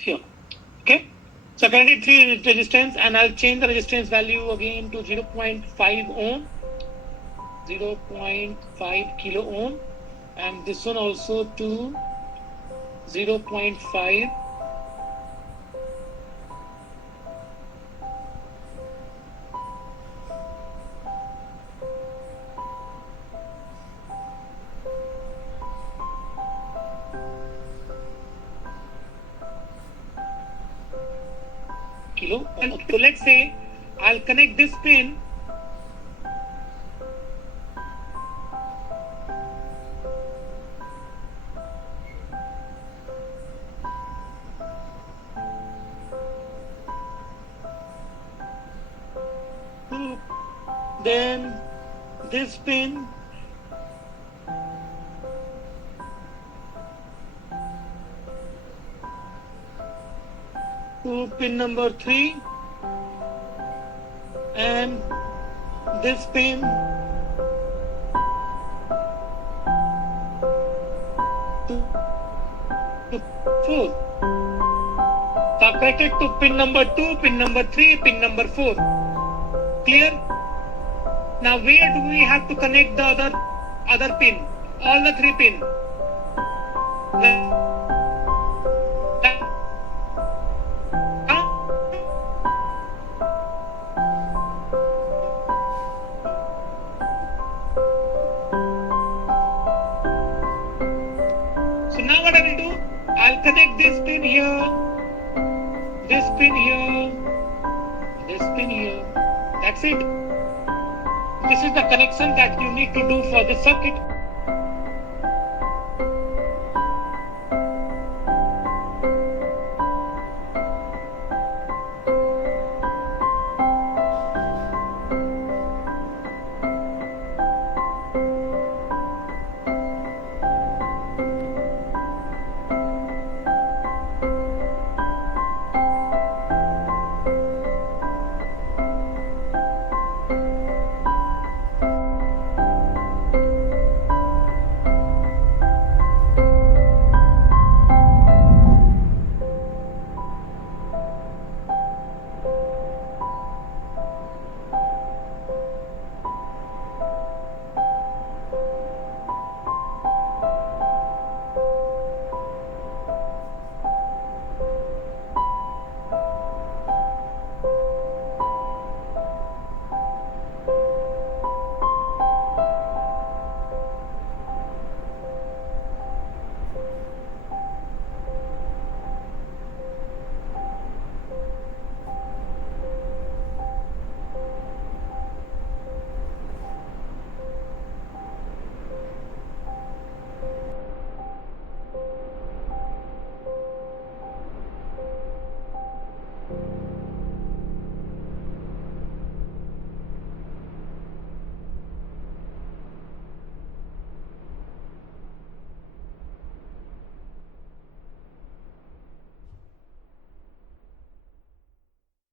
here. Okay. So I connected 3 resistance and I'll change the resistance value again to 0.5 ohm, 0.5 kilo ohm, and this one also to 0.5 kilo. And so let's say I'll connect this pin to then this pin to pin number 3 and this pin to 4. So I've connected to pin number 2, pin number 3, pin number 4. Clear? Now where do we have to connect the other pin? All the 3 pin. So now what I will do, I'll connect this pin here, this pin here, this pin here. That's it. This is the connection that you need to do for the circuit.